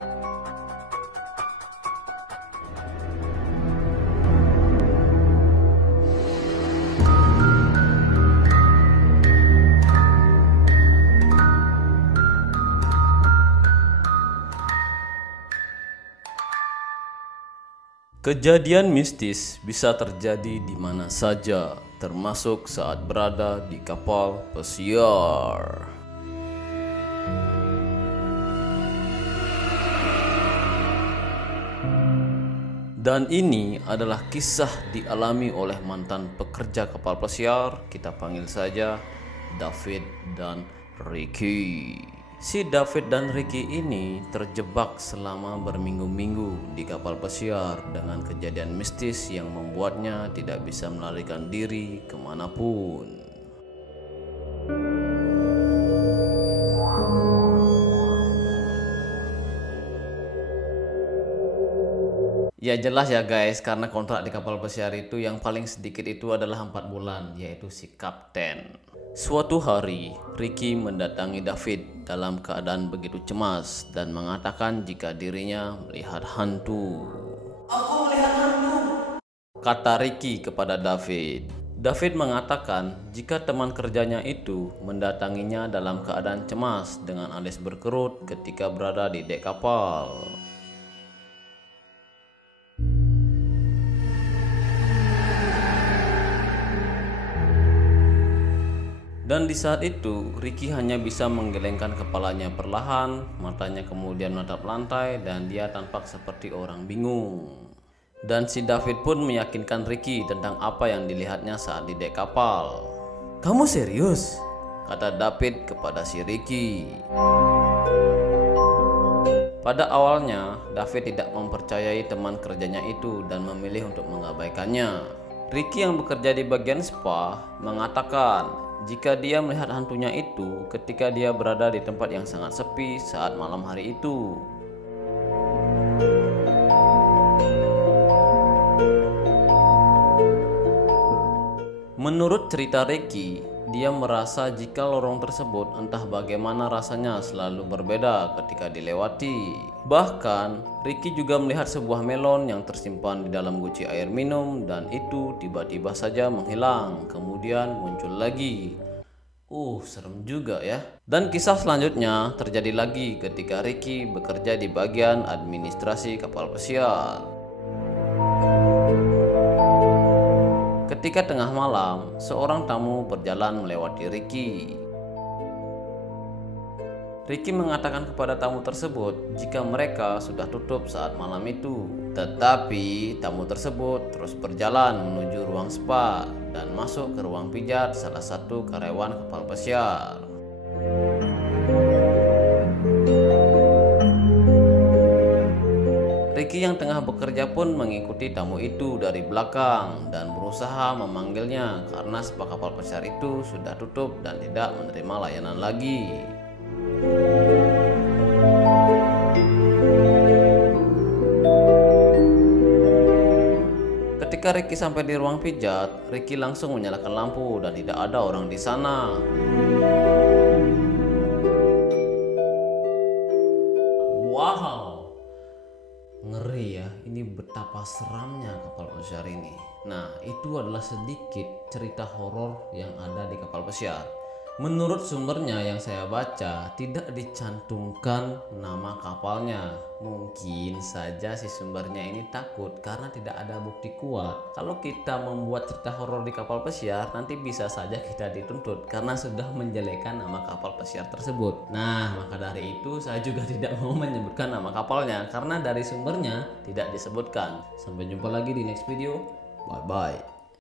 Kejadian mistis bisa terjadi di mana saja, termasuk saat berada di kapal pesiar. Dan ini adalah kisah dialami oleh mantan pekerja kapal pesiar, kita panggil saja David dan Ricky. Si David dan Ricky ini terjebak selama berminggu-minggu di kapal pesiar dengan kejadian mistis yang membuatnya tidak bisa melarikan diri kemanapun. Ya jelas ya guys, karena kontrak di kapal pesiar itu yang paling sedikit itu adalah 4 bulan, yaitu si kapten. Suatu hari, Ricky mendatangi David dalam keadaan begitu cemas dan mengatakan jika dirinya melihat hantu. "Aku melihat hantu," kata Ricky kepada David. David mengatakan jika teman kerjanya itu mendatanginya dalam keadaan cemas dengan alis berkerut ketika berada di dek kapal. Dan di saat itu, Ricky hanya bisa menggelengkan kepalanya perlahan, matanya kemudian menatap lantai, dan dia tampak seperti orang bingung. Dan si David pun meyakinkan Ricky tentang apa yang dilihatnya saat di dek kapal. "Kamu serius?" kata David kepada si Ricky. Pada awalnya, David tidak mempercayai teman kerjanya itu dan memilih untuk mengabaikannya. Ricky yang bekerja di bagian spa mengatakan jika dia melihat hantunya itu ketika dia berada di tempat yang sangat sepi saat malam hari itu. Menurut cerita Ricky, dia merasa jika lorong tersebut entah bagaimana rasanya selalu berbeda ketika dilewati. Bahkan, Ricky juga melihat sebuah melon yang tersimpan di dalam guci air minum dan itu tiba-tiba saja menghilang, kemudian muncul lagi. Serem juga ya. Dan kisah selanjutnya terjadi lagi ketika Ricky bekerja di bagian administrasi kapal pesiar. Ketika tengah malam, seorang tamu berjalan melewati Ricky. Ricky mengatakan kepada tamu tersebut jika mereka sudah tutup saat malam itu. Tetapi tamu tersebut terus berjalan menuju ruang spa dan masuk ke ruang pijat salah satu karyawan kapal pesiar. Ricky yang tengah bekerja pun mengikuti tamu itu dari belakang dan berusaha memanggilnya karena spa kapal pesiar itu sudah tutup dan tidak menerima layanan lagi. Ketika Ricky sampai di ruang pijat, Ricky langsung menyalakan lampu dan tidak ada orang di sana. Wow, ngeri ya, ini betapa seramnya kapal pesiar ini. Nah, itu adalah sedikit cerita horor yang ada di kapal pesiar. Menurut sumbernya yang saya baca, tidak dicantumkan nama kapalnya. Mungkin saja si sumbernya ini takut karena tidak ada bukti kuat. Kalau kita membuat cerita horor di kapal pesiar, nanti bisa saja kita dituntut karena sudah menjelekkan nama kapal pesiar tersebut. Nah, maka dari itu saya juga tidak mau menyebutkan nama kapalnya karena dari sumbernya tidak disebutkan. Sampai jumpa lagi di next video. Bye-bye.